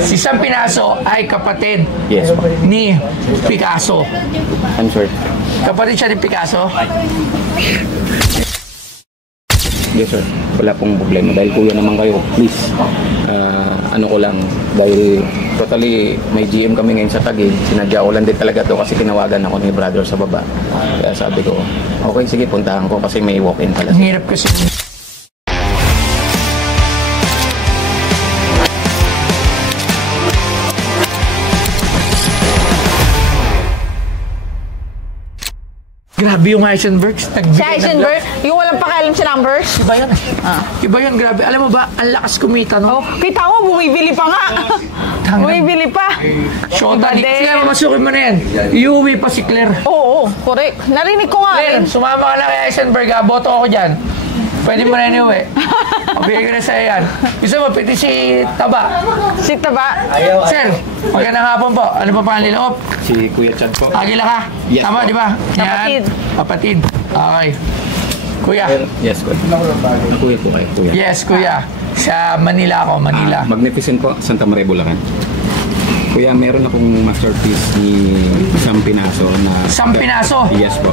Si Sam Pinaso ay kapatid Yes po. ni Picasso. I'm sorry. Kapatid siya ni Picasso? Yes sir, wala pong problema. Dahil kuya naman kayo, please. Ano ko lang, dahil totally may GM kami ngayon sa Taguig. Sinadya ko lang din talaga to kasi tinawagan ako ni brother sa baba. Kaya sabi ko, okay sige, puntahan ko kasi may walk-in pala. Ang hirap kasi. Grabe yung Heisenbergs. Si Heisenberg, yung walang pakialam sa numbers. Iba yun. Iba yun, grabe. Alam mo ba, ang lakas kumita, no? Oh, kita mo, bumibili pa nga. Bumibili pa. Shota, sige, mamasukin mo na yan. Iuwi pa si Claire. Oo, correct. Narinig ko nga Claire, rin. sumama ka lang kay Heisenberg, ha? Boto ako dyan. Pwede mo na inuwi. Mabigay ko na sa'yo yan. Gusto mo, piti si Taba. Si Taba. Sir, magandang hapon po. Ano pa pangalan nila? Si Kuya Chad po. Agila ka? Yes, tama, po. di ba? Kapatid. Kapatid. Okay. Kuya. Yes, kuya. Kuya po kayo, kuya. Yes, kuya. Sa Manila ako, Manila. Magnificent po, Santa Maria, Bulacan. Kuya, meron akong masterpiece ni Sam Pinaso na... Sam Pinaso? Yes po.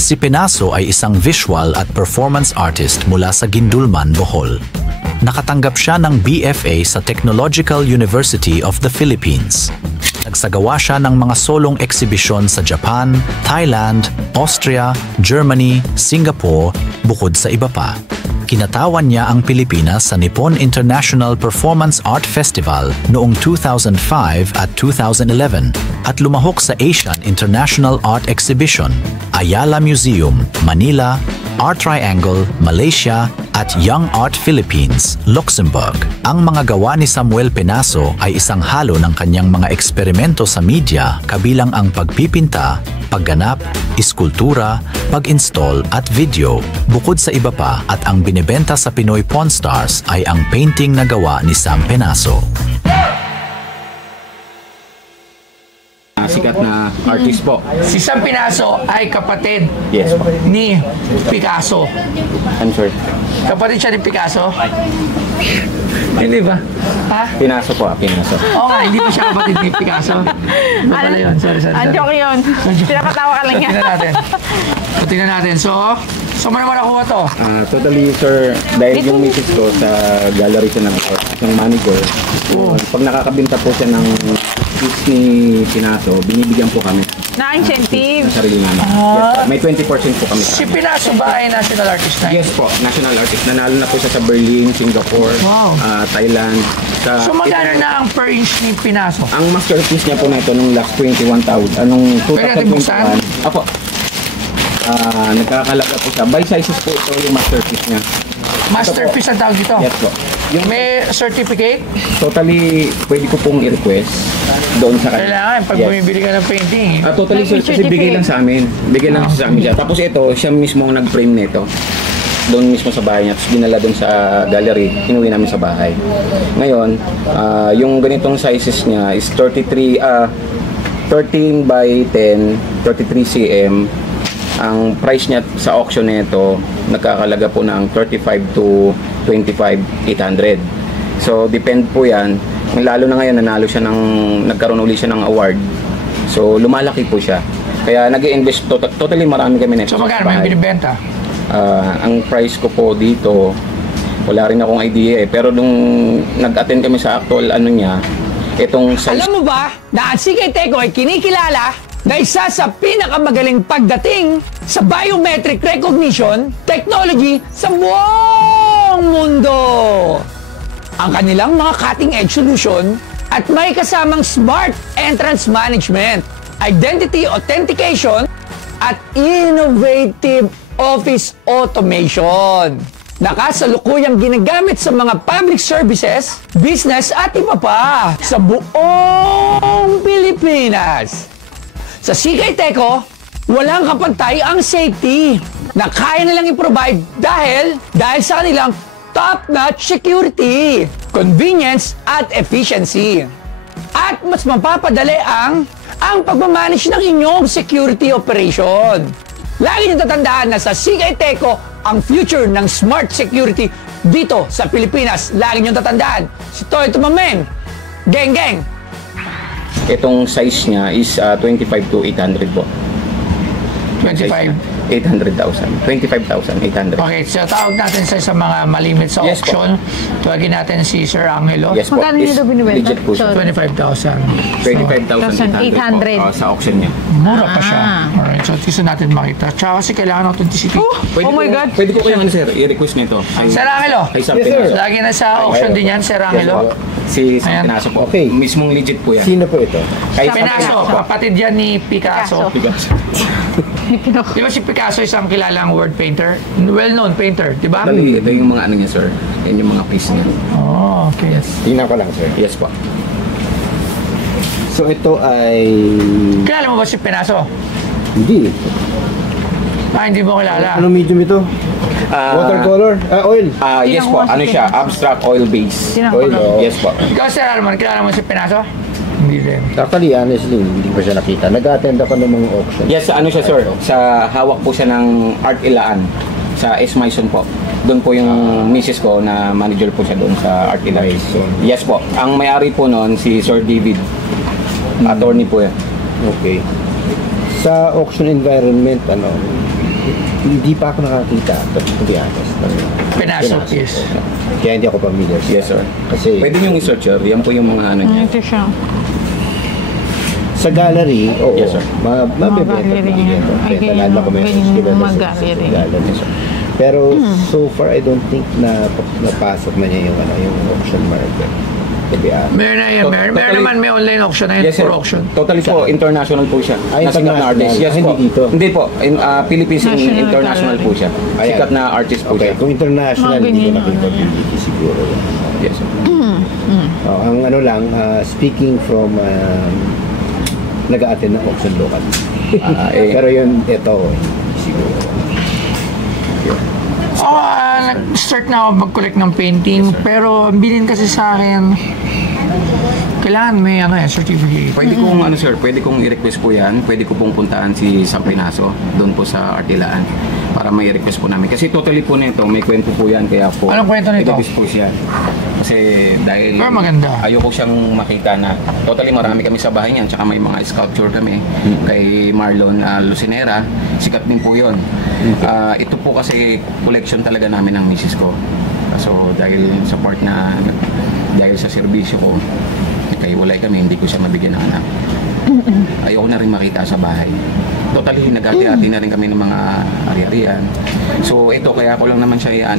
Si Pinaso ay isang visual at performance artist mula sa Gindulman, Bohol. Nakatanggap siya ng BFA sa Technological University of the Philippines. Nagsagawa siya ng mga solong eksibisyon sa Japan, Thailand, Austria, Germany, Singapore, bukod sa iba pa. Kinatawan niya ang Pilipinas sa Nippon International Performance Art Festival noong 2005 at 2011 at lumahok sa Asian International Art Exhibition, Ayala Museum, Manila, Art Triangle, Malaysia at Young Art Philippines, Luxembourg. Ang mga gawa ni Samuel Pinaso ay isang halo ng kanyang mga eksperimento sa media kabilang ang pagpipinta, pagganap, iskultura, pag-install at video. Bukod sa iba pa at ang binibenta sa Pinoy Pawn Stars ay ang painting na gawa ni Sam Pinaso. Sikat na artist po. Si Sam Pinaso ay kapatid Yes po. ni Picasso. I'm sorry. Kapatid siya ni Picasso? Hindi ba? Ha? Pinaso po, Pinaso. Oo nga, hindi ba siya kapatid ni Picasso? Ano pala yun? Sorry. Joke yun. Pinapatawa ka lang yan. Tingnan natin. Tingnan natin. So, saan mo naman nakuha to? Totally, sir, dahil yung misis ko sa gallery siya ng manager, pag nakakabinta po siya ng piece ni Pinaso, binibigyan po kami Na incentive. sa sarili namin. Yes, po. May 20% po kami. Si Pinaso ba ay national artist na? Yes po, national artist. Nanalo na po siya sa Berlin, Singapore, Wow. Thailand. So, magkano na ang per inch ni Pinaso? Ang masterpiece niya po na ito nung last 21,000, anong Pwede natin buksan? 2021. Apo. Nagkakalaga po siya. By sizes po ito yung masterpiece niya. Masterpiece ang tawag dito? Yes po. Yung May certificate? totally, pwede ko pong i-request doon sa kanya. Kailangan, pag bumibili ka ng painting. Totally, sir, kasi bigay lang sa amin. Bigay lang sa amin siya. Tapos ito, siya mismo ang nag-frame nito. Doon mismo sa bahay niya. Tapos dinala doon sa gallery. Inuwi namin sa bahay. Ngayon, yung ganitong sizes niya is 13 by 10, 33 cm. Ang price niya sa auction nito nagkakalaga po ng 35 to 25,800. So depend po 'yan. Lalo na ngayon nagkaroon uli siya ng award. So lumalaki po siya. Kaya nag-i-invest totally marami kami nito. So magkano may binibenta? Ang price ko po dito wala rin akong idea pero nung nag-attend kami sa actual niya, itong size. Alam mo ba na ang CK Teko ay kinikilala na isa sa pinakamagaling pagdating sa biometric recognition technology sa buong mundo. Ang kanilang mga cutting-edge solution at may kasamang smart entrance management, identity authentication, at innovative office automation. Nakasalukuyang ginagamit sa mga public services, business at iba pa sa buong Pilipinas. Sa CK Teko, walang kapantay ang safety na kaya nilang i-provide dahil sa kanilang top-notch security, convenience at efficiency. At mas mapapadali ang ang pagmamanage ng inyong security operation. Lagi nyo tatandaan na sa CK Teco ang future ng smart security dito sa Pilipinas. Lagi nyo tatandaan. Si Toy Tumamen, geng geng. Itong size niya is 25 to 800 po. 25. 800,000. 25,800. Okay, so tawag natin sa mga malimit sa Yes, po. auction. Tawagin natin si Sir Angelo. Yes po. Magkano niyo Is daw binibenta? legit po siya. 25,000. 25,800 po, sa auction niya. Mura pa siya. Alright, so gusto natin makita. Tsaka kasi kailangan authenticity. Oh my God. Pwede ko kayo sir, i-request nito. Sir Angelo, Kay Sir Yes, sir. Pinaso. lagi na sa auction din yan, Sir Angelo. Si Sir Ayan. Pinaso po. Okay. Mismong legit po yan. Sino po ito? Kay Pinaso, kapatid yan ni Picasso. Picasso. Di ba si Picasso isang kilalang word painter? Well-known painter, di ba? Bali, ito yung mga ano niya sir. Yan yung mga piece niya. Oh, okay. Tingnan ko lang, sir. Yes po. So, ito ay... Kilala mo ba si Picasso? Hindi. Hindi mo kilala. Ano medium ito? Watercolor? Oil? Yes po. Ano siya? Abstract oil base. Oil, oh. Yes po. Ikaw, Sir Alman, kilala mo si Picasso? Hindi din. Actually, honestly, hindi ko siya nakita. Nag-attend ako ng mga auction. Yes, ano siya sir? Sa hawak po siya ng Art Ilaan sa S. Maison po. Doon po yung misis ko na manager po siya doon sa Art Ilaan. Yes po. Ang may-ari po noon si Sir David. Attorney po yan. Okay. Sa auction environment, hindi pa ako nakakita, to be honest. Picasso, yes. Kaya hindi ako familiar. Yes sir. Kasi Pwede nyo i-search sir. Yan po yung mga ano niya. Ito siya. sa gallery, oo. Yes, sir. Mabibenta. Gallery niya. Ay, Naalala ko may ganyan festival mga sa gallery. gallery. Pero so far, I don't think na napasok na niya yung auction market. To be honest. Meron na yan. Meron naman may online auction na yun. Yes, sir. For auction. Totally po, international po siya. Ay, Na sikat na international. artist. Yes Hindi po. dito. Hindi po. Philippines National international gallery. po siya. Ayan. Sikat na artist po Okay, siya. kung international, Mga hindi ko ganyan, nakita ano yan. PBT siguro. Yes, sir. Ang ano lang, speaking from nag-a-attend ng auction local. Pero yun, ito, siguro. Ako, nag-start na ako mag-collect ng painting. Pero ang bilin kasi sa akin, kailangan may certificate. Pwede kong pwede kong i-request po yan. Pwede ko pong puntaan si San Pinaso doon po sa Artilaan para may request po namin. Kasi totally po nito, may kwento po yan. Kaya po, Anong kwento nito? i-request po siya. Kasi dahil Pero maganda. ayoko siyang makita na totally marami kami sa bahay niyan. Tsaka may mga sculpture kami kay Marlon Lucinera. Sikat din po yun. Ito po kasi collection talaga namin ng misis ko. So dahil sa part na dahil sa serbisyo ko, kaya walay kami, hindi ko siya mabigyan ng anak. Ayoko na rin makita sa bahay. Totally, nag-ati-ati na rin kami ng mga ari-arian. So ito, kaya ko lang naman siya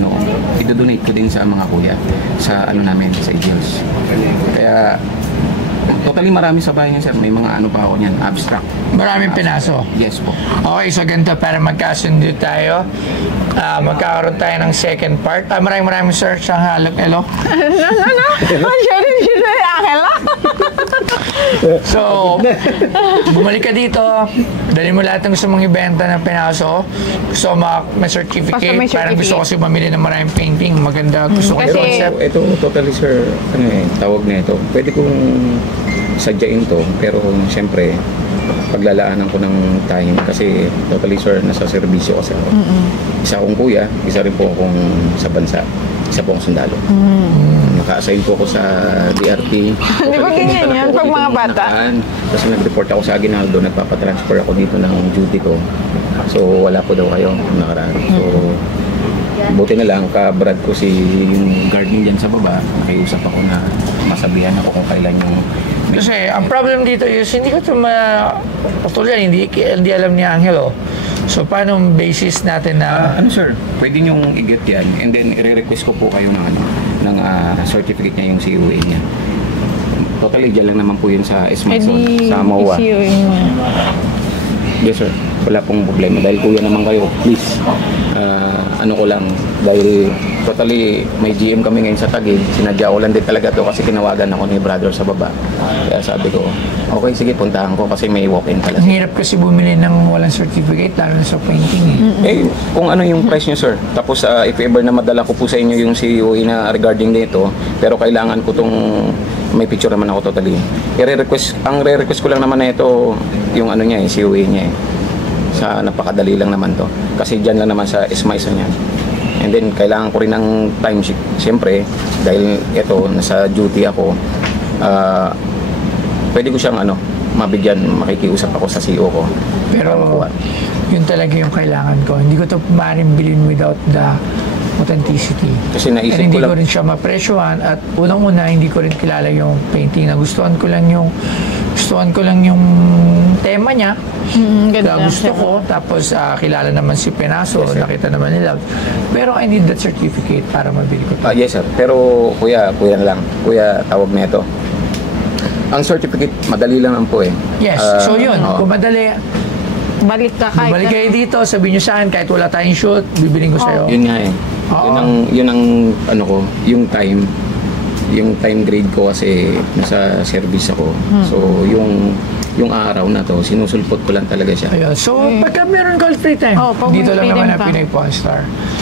i-donate ko din sa mga kuya sa namin, sa Eagles. Kaya totally marami sa bahay niya sir. May mga pa ako niyan, abstract. Maraming Picasso. Yes po. Okay, so ganito, para magkasundo tayo. Magkakaroon tayo ng second part. Maraming search ang halap, Elo. Angela. So, bumalik ka dito. Dali mo lahat ng gusto mong ibenta ng Picasso. Gusto mo may certificate. Basta may Parang gusto ko certificate. kasi mamili ng maraming painting. Maganda. Gusto ko yung Kasi- concept. Ito totally sir, tawag na ito. Pwede kong sadyain to, pero siyempre paglalaanan ko ng time kasi totally sir, nasa serbisyo kasi ako. Isa akong kuya, isa rin po akong sa bansa, isa po akong sundalo. Naka-assign po ako sa DRT. Di ba ganyan yun pag mga bata? Tapos nag-report ako sa Aguinaldo, nagpapatransfer ako dito ng duty ko. So wala po daw kayo nakaraan. So buti na lang, ka-brad ko si yung guarding dyan sa baba. Nakiusap ako na masabihan ako kung kailan yung... Kasi ang problem dito is hindi ko ito patuloy, hindi alam ni Angelo. So paano ang basis natin na sir, pwede niyong i-get yan and then i-request ko po kayo ng certificate niya yung COA niya. Totally, dyan lang naman po yun sa Esmason, sa MOA. Yes sir, wala pong problema. Dahil kuya naman kayo, please, ko lang, dahil totally may GM kami ngayon sa Taguig. Sinadya ko lang din talaga to kasi tinawagan ako ni brother sa baba. Kaya sabi ko, okay, sige, puntahan ko kasi may walk-in pala. Ang hirap kasi bumili ng walang certificate, lalo na sa painting eh. Kung ano yung price nyo, sir. Tapos, if ever na madala ko po sa inyo yung COE na regarding dito, pero kailangan ko tong may picture naman ako totally. Ang re-request ko lang naman na ito, yung ano niya eh, COE niya eh. Sa napakadali lang naman to. Kasi dyan lang naman sa Ismaisa niya. And then, kailangan ko rin ng time sheet. Siyempre, dahil ito, nasa duty ako, pwede ko siyang mabigyan, makikiusap ako sa CEO ko. Pero yun talaga yung kailangan ko. Hindi ko ito maaaring bilhin without the authenticity. Kasi naisip And hindi ko lang, ko rin siya mapresyohan at unang-una hindi ko rin kilala yung painting. Nagustuhan ko lang yung tema niya. Ganda. Gusto ko. Tapos kilala naman si Penaso, nakita naman nila. Pero I need that certificate para mabili ko. yes sir. Pero kuya lang. Kuya, tawag na ito. Ang certificate, madali lang po eh. Yes. So yun, kung madali, Balik ka kahit. bumalik kayo dito, sabihin nyo sa akin, kahit wala tayong shoot, bibiling ko sa'yo. Yun nga eh. Yun ang ano ko, yung time grade ko kasi nasa service ako. So yung araw na to, sinusulpot ko lang talaga siya. Ayun. So, pagka meron ka free time, pag dito may lang free naman time na ka. Pinoy Pawn Star.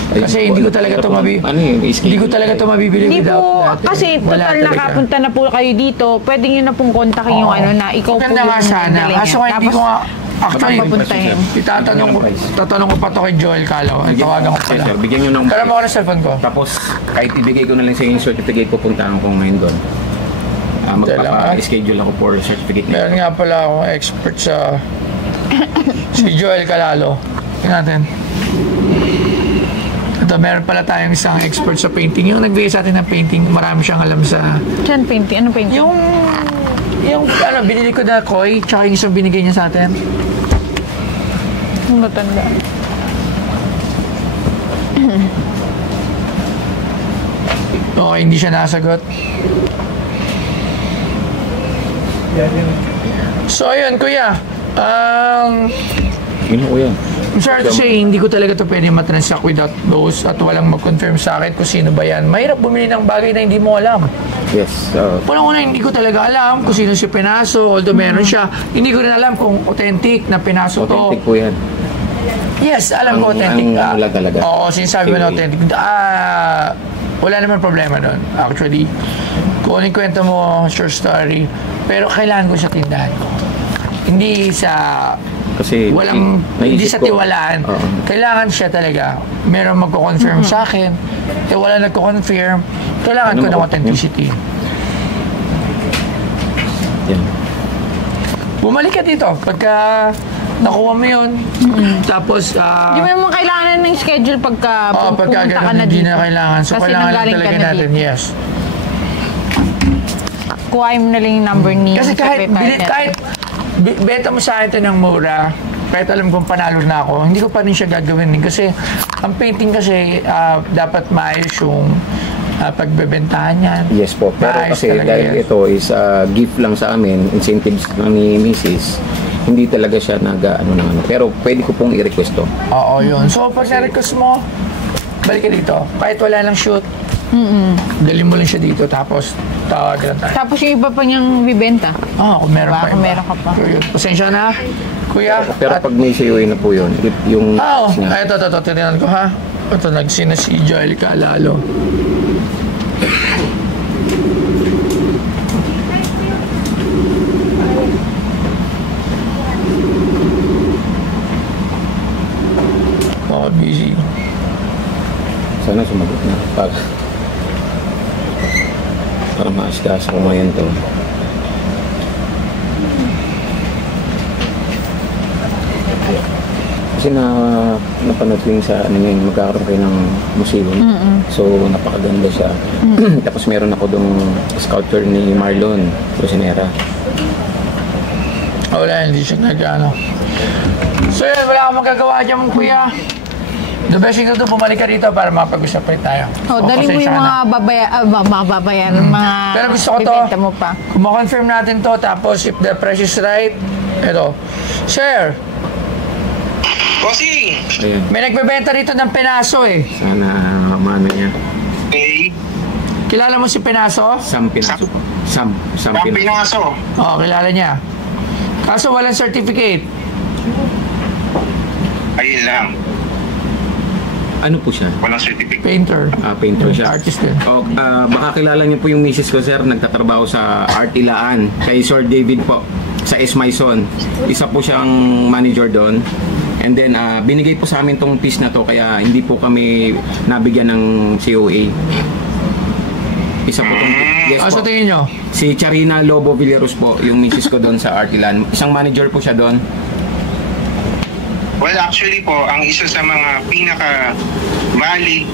Ayun Kasi po, hindi ko talaga pero ito schedule hindi ko talaga ito mabibili Hindi without po, that. kasi Wala total talaga. nakapunta na po kayo dito, pwede nyo na pong kontakin yung na ikaw po Maganda yung nga sana. dala Kaso niya. nga hindi ko nga, actually, papuntahin. tatanong ko pa to kay Joel Calaw. Tawagan ko pala. Sir, bigyan nyo ng Pero mo ako ng cellphone ko. Tapos, kahit ibigay ko na lang sa inyo yung certificate, pupuntahan ko ngayon doon. Magpapa-schedule ako for certificate. Meron nga pala akong expert sa si Joel Calalo. Tingnan natin. Ito, meron pala tayong isang expert sa painting. Yung nagbigay sa atin ng painting, marami siyang alam sa... Saan painting? Anong painting? Yung binili ko na koi, tsaka yung isang binigay niya sa atin. Yung matanda. Okay, hindi siya nasagot. So, ayun, kuya. Yun kuya. I'm sorry to say, hindi ko talaga ito pwede matransact without those at walang mag-confirm sa akin kung sino ba yan. Mahirap bumili ng bagay na hindi mo alam. Yes. Unang-una, hindi ko talaga alam kung sino si Penaso, although meron siya. Hindi ko rin alam kung authentic na Penaso to. Authentic po yan. Yes, alam ko authentic. Ang wala talaga. Oo, sinasabi mo na authentic. Wala naman problema nun, actually. Kung anong kwento mo, short story. Pero kailangan ko sa tindahan ko. Hindi sa... Kasi hindi sa ko, tiwalaan. Kailangan siya talaga. Meron magko-confirm sa akin. Wala nagko-confirm. Kailangan ko ng authenticity. Yan. Bumalik ka dito. Pagka nakuha mo yun, tapos... Di mo naman kailangan ng schedule pagka pagka pupunta ka ganun, na hindi dito. na kailangan. So, Kasi kailangan lang nanggaling ka talaga na natin. dito. Yes. Kuhain mo na lang yung number ni Kasi kahit secretary. beta mo sa akin ito ng mura, kahit alam kong panalo na ako, hindi ko pa rin siya gagawin din. Kasi ang painting kasi dapat maayos yung pagbebentahan yan. Yes po. Pero Maayos kasi talaga dahil yan. ito is gift lang sa amin, incentives lang ni Mrs., hindi talaga siya nag-ano. Pero pwede ko pong i-request to. Oo, yun. So, pag na-request mo, balik ka dito. Kahit wala lang shoot, dalhin mo lang siya dito, tapos tawag lang tayo. Tapos yung iba pa niyang bibenta. Kung meron Diba? pa Kung iba. meron ka pa. So, yun. Pasensya na, kuya. Pero pag may COE na po yun, yung... Ito, tininan ko ha. Ito, nagsina si Joel Calalo. Busy. Sana sumagot na. Para maasikaso ko ngayon to. Kasi napanood ko yung sa ano ngayon, magkakaroon kayo ng museum. So, napakaganda siya. Tapos meron ako dong sculpture ni Marlon Rosinera. Wala, hindi siya nag-ano. So yun, wala akong magagawa dyan, kuya. The best thing to do, bumalik ka dito para mapag-usap pa rin tayo. Dali mo yung mga babayaran, mga Pero gusto ko to, bibenta mo pa. kung ma-confirm natin to, tapos if the price is right, ito, share. Bossing! Ayan. May nagbebenta rito ng Penaso eh. Sana maano niya. Okay. Kilala mo si Penaso? Sam Pinaso po. Sam Ang Pinaso. pinaso. Oo, kilala niya. Kaso walang certificate. Ayun lang. Ano po siya? Walang certificate. Painter. Painter siya. Artist din. O, baka kilala niyo po yung misis ko, sir. Nagtatrabaho sa Art Ilaan. Kay Sir David po. Sa S. Maison. Isa po siyang manager doon. And then, binigay po sa amin tong piece na to. Kaya hindi po kami nabigyan ng COA. Isa po tong yes Sa po. tingin nyo? Si Charina Lobo Villeros po. Yung misis ko doon sa Art Ilaan. Isang manager po siya doon. Well, actually po, ang isa sa mga pinaka-valid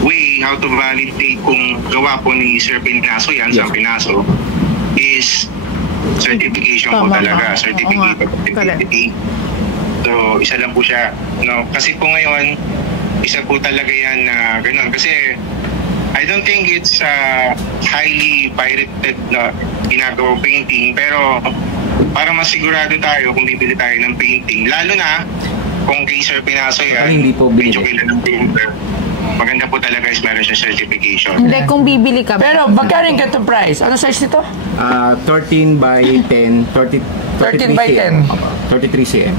way how to validate kung gawa po ni Sir Pinaso yan, Yes. sa Pinaso, is certification po Tama talaga. ka. Certificate Oo of nga. authenticity. So, isa lang po siya. No? Kasi po ngayon, isa po talaga yan na ganun. Kasi, I don't think it's highly pirated na ginagawa painting, pero para masigurado tayo kung bibili tayo ng painting, lalo na kung kay Sir Pinaso yan, Ay, hindi po medyo binili. kilalang painter, maganda po talaga is meron siya certification. Hindi, kung bibili ka. Pero magkano yung ganitong price? Ano size nito? 13 by 10, 13 by 10. 33 cm.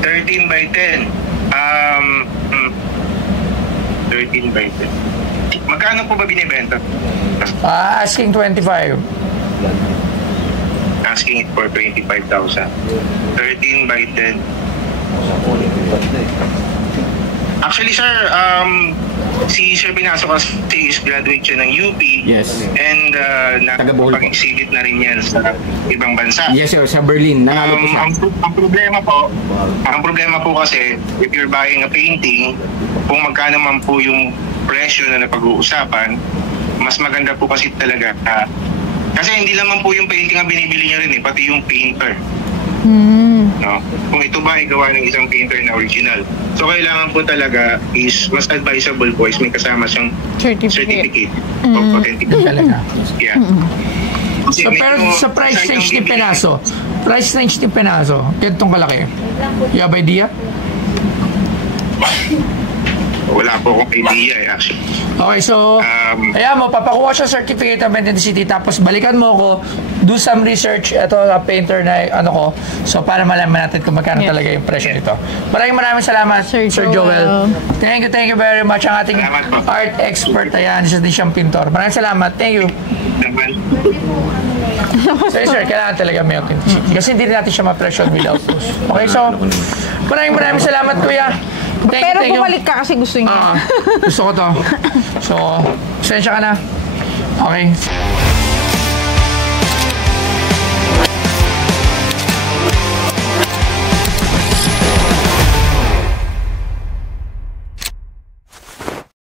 13 by 10. 13 by 10. Magkano po ba binibenta? Asking 25. Asking it for 25,000. 13 by 10. Actually, sir, si Sir Pinaso kasi is graduate siya ng UP. Yes. And Taga Bohol po. nakapag-exhibit na rin yan sa ibang bansa. Yes sir, sa Berlin. Nanalo po siya. Ang problema po kasi, if you're buying a painting, kung magkano man po yung presyo na napag-uusapan, mas maganda po kasi talaga. Kasi hindi naman po yung painting ang binibili niya rin eh, pati yung painter. No? Kung ito ba ay gawa ng isang painter na original. So kailangan po talaga is, mas advisable po is may kasama siyang certificate of authenticity. Talaga. Yeah. Kasi So, pero medyo- sa price kahit range ang ni bibili- Penaso, price range ni Penaso, ganitong kalaki. You have idea? Wala po akong idea eh, actually. Okay, so, ayan mo, papakuha siya certificate of authenticity, tapos balikan mo ko, do some research, ito na painter na ano ko, so para malaman natin kung magkano Yeah. talaga yung presyo nito. Maraming salamat, Sir Joel. Thank you very much. Ang ating Salamat po. art expert, ayan, isa din siyang pintor. Maraming salamat, thank you. Sir, kailangan talaga may authenticity. Kasi hindi natin siya ma-presyo without those. Okay, so, maraming salamat, kuya. Pero bumalik ka kasi gusto niya. Gusto ko to. So, sensya ka na. Okay.